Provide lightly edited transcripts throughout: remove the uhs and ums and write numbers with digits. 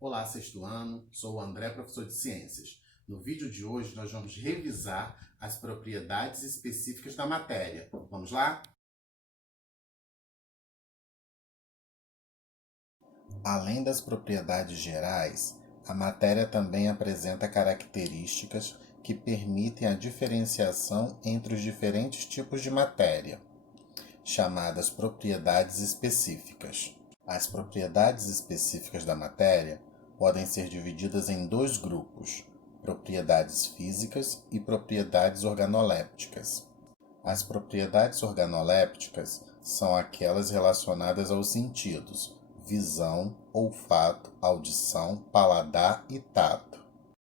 Olá, sexto ano, sou o André, professor de Ciências. No vídeo de hoje, nós vamos revisar as propriedades específicas da matéria. Vamos lá? Além das propriedades gerais, a matéria também apresenta características que permitem a diferenciação entre os diferentes tipos de matéria, chamadas propriedades específicas. As propriedades específicas da matéria podem ser divididas em dois grupos: propriedades físicas e propriedades organolépticas. As propriedades organolépticas são aquelas relacionadas aos sentidos: visão, olfato, audição, paladar e tato.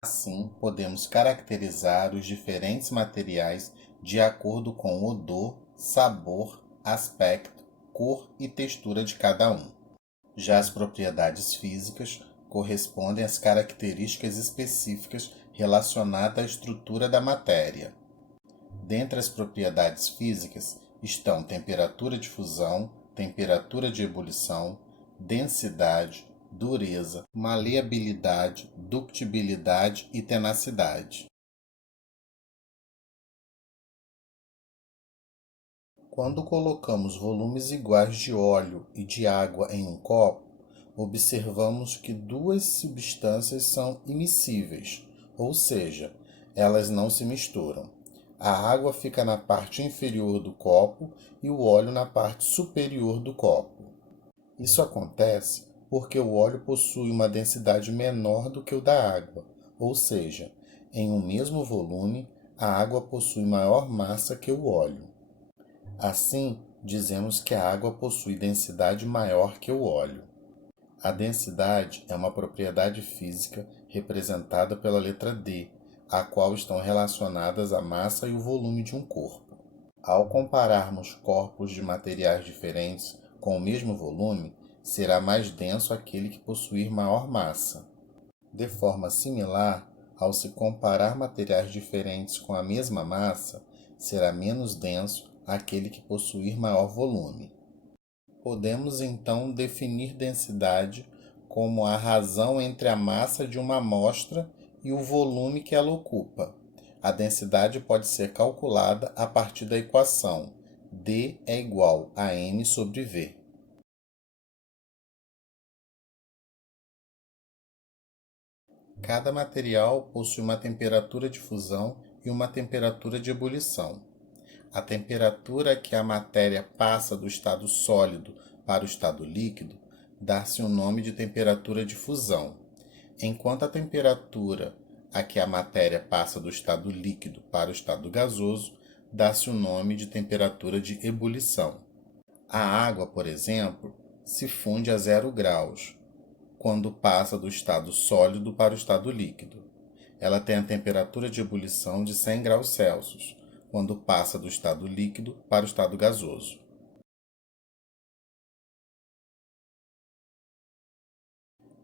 Assim, podemos caracterizar os diferentes materiais de acordo com odor, sabor, aspecto, cor e textura de cada um. Já as propriedades físicas correspondem às características específicas relacionadas à estrutura da matéria. Dentre as propriedades físicas estão temperatura de fusão, temperatura de ebulição, densidade, dureza, maleabilidade, ductibilidade e tenacidade. Quando colocamos volumes iguais de óleo e de água em um copo, observamos que duas substâncias são immiscíveis, ou seja, elas não se misturam. A água fica na parte inferior do copo e o óleo na parte superior do copo. Isso acontece porque o óleo possui uma densidade menor do que o da água, ou seja, em um mesmo volume, a água possui maior massa que o óleo. Assim, dizemos que a água possui densidade maior que o óleo. A densidade é uma propriedade física representada pela letra D, a qual estão relacionadas a massa e o volume de um corpo. Ao compararmos corpos de materiais diferentes com o mesmo volume, será mais denso aquele que possuir maior massa. De forma similar, ao se comparar materiais diferentes com a mesma massa, será menos denso aquele que possuir maior volume. Podemos então definir densidade como a razão entre a massa de uma amostra e o volume que ela ocupa. A densidade pode ser calculada a partir da equação D é igual a M sobre V. Cada material possui uma temperatura de fusão e uma temperatura de ebulição. A temperatura que a matéria passa do estado sólido para o estado líquido dá-se o nome de temperatura de fusão, enquanto a temperatura a que a matéria passa do estado líquido para o estado gasoso dá-se o nome de temperatura de ebulição. A água, por exemplo, se funde a 0 graus, quando passa do estado sólido para o estado líquido. Ela tem a temperatura de ebulição de 100 graus Celsius, quando passa do estado líquido para o estado gasoso.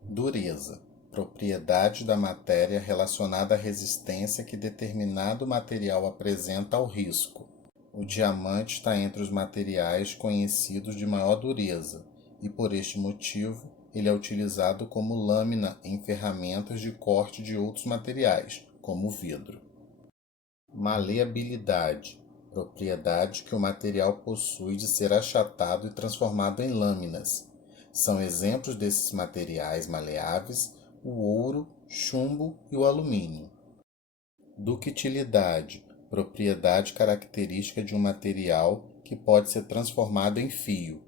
Dureza, propriedade da matéria relacionada à resistência que determinado material apresenta ao risco. O diamante está entre os materiais conhecidos de maior dureza e, por este motivo, ele é utilizado como lâmina em ferramentas de corte de outros materiais, como o vidro. Maleabilidade, propriedade que o material possui de ser achatado e transformado em lâminas. São exemplos desses materiais maleáveis o ouro, chumbo e o alumínio. Ductilidade, propriedade característica de um material que pode ser transformado em fio.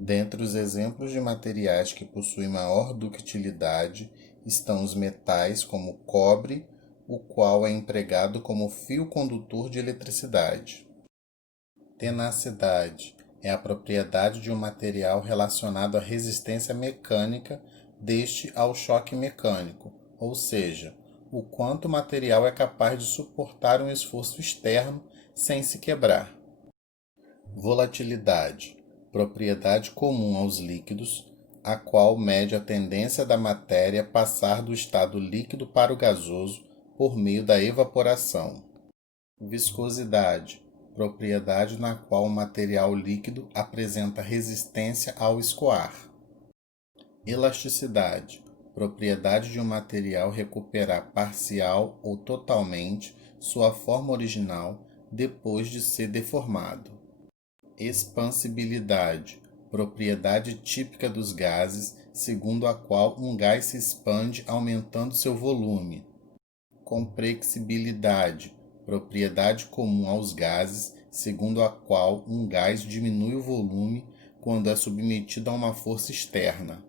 Dentre os exemplos de materiais que possuem maior ductilidade estão os metais como o cobre, o qual é empregado como fio condutor de eletricidade. Tenacidade é a propriedade de um material relacionado à resistência mecânica deste ao choque mecânico, ou seja, o quanto o material é capaz de suportar um esforço externo sem se quebrar. Volatilidade, propriedade comum aos líquidos, a qual mede a tendência da matéria passar do estado líquido para o gasoso por meio da evaporação. Viscosidade, propriedade na qual o material líquido apresenta resistência ao escoar. Elasticidade, propriedade de um material recuperar parcial ou totalmente sua forma original depois de ser deformado. Expansibilidade, propriedade típica dos gases, segundo a qual um gás se expande aumentando seu volume. Comprexibilidade, propriedade comum aos gases, segundo a qual um gás diminui o volume quando é submetido a uma força externa.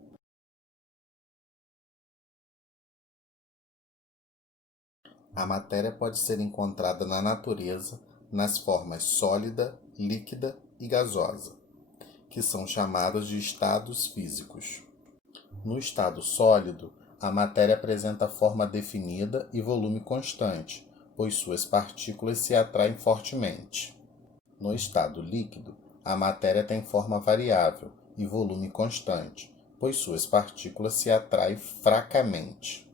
A matéria pode ser encontrada na natureza nas formas sólida, líquida e gasosa, que são chamadas de estados físicos. No estado sólido, a matéria apresenta forma definida e volume constante, pois suas partículas se atraem fortemente. No estado líquido, a matéria tem forma variável e volume constante, pois suas partículas se atraem fracamente.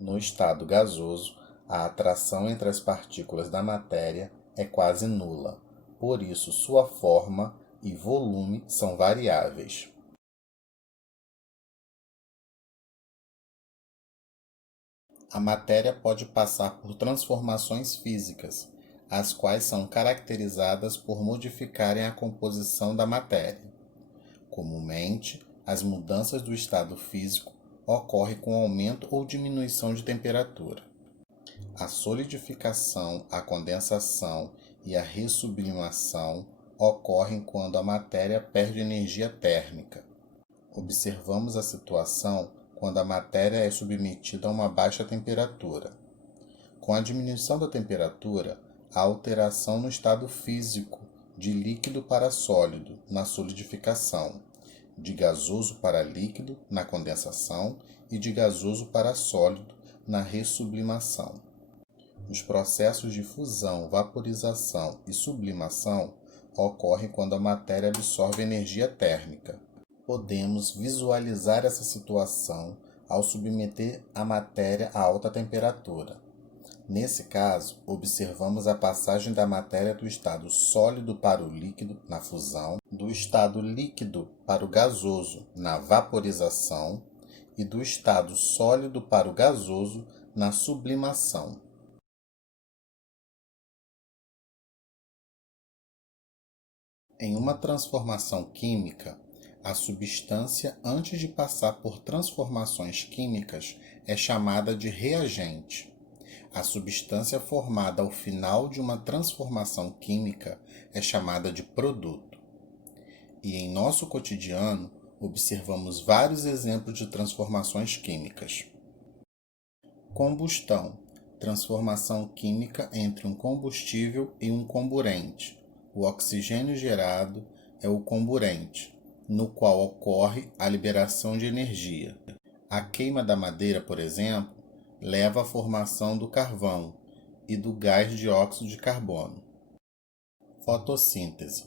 No estado gasoso, a atração entre as partículas da matéria é quase nula, por isso sua forma e volume são variáveis. A matéria pode passar por transformações físicas, as quais são caracterizadas por modificarem a composição da matéria. Comumente, as mudanças do estado físico ocorrem com aumento ou diminuição de temperatura. A solidificação, a condensação e a ressublimação ocorrem quando a matéria perde energia térmica. Observamos a situação quando a matéria é submetida a uma baixa temperatura. Com a diminuição da temperatura, há alteração no estado físico, de líquido para sólido, na solidificação, de gasoso para líquido, na condensação, e de gasoso para sólido, na ressublimação. Os processos de fusão, vaporização e sublimação ocorrem quando a matéria absorve energia térmica. Podemos visualizar essa situação ao submeter a matéria a alta temperatura. Nesse caso, observamos a passagem da matéria do estado sólido para o líquido na fusão, do estado líquido para o gasoso na vaporização e do estado sólido para o gasoso na sublimação. Em uma transformação química, a substância, antes de passar por transformações químicas, é chamada de reagente. A substância formada ao final de uma transformação química é chamada de produto. E em nosso cotidiano, observamos vários exemplos de transformações químicas. Combustão, transformação química entre um combustível e um comburente. O oxigênio gerado é o comburente, no qual ocorre a liberação de energia. A queima da madeira, por exemplo, leva à formação do carvão e do gás dióxido de carbono. Fotossíntese,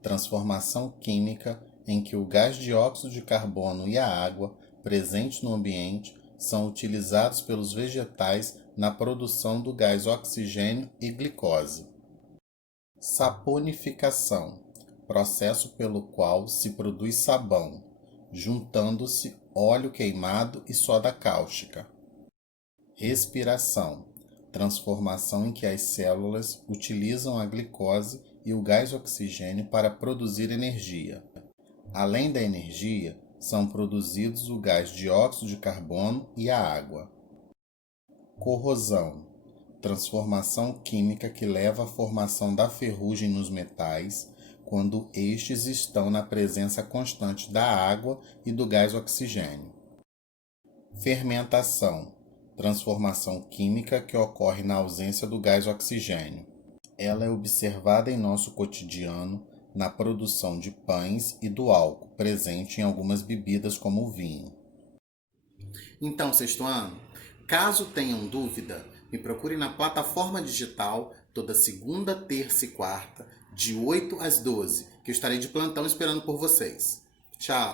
transformação química em que o gás dióxido de carbono e a água presentes no ambiente são utilizados pelos vegetais na produção do gás oxigênio e glicose. Saponificação, processo pelo qual se produz sabão, juntando-se óleo queimado e soda cáustica. Respiração, transformação em que as células utilizam a glicose e o gás oxigênio para produzir energia. Além da energia, são produzidos o gás dióxido de carbono e a água. Corrosão, transformação química que leva à formação da ferrugem nos metais quando estes estão na presença constante da água e do gás oxigênio. Fermentação, transformação química que ocorre na ausência do gás oxigênio. Ela é observada em nosso cotidiano na produção de pães e do álcool presente em algumas bebidas como o vinho. Então, sexto ano, caso tenham dúvida, me procure na plataforma digital toda segunda, terça e quarta, de 8 às 12, que eu estarei de plantão esperando por vocês. Tchau!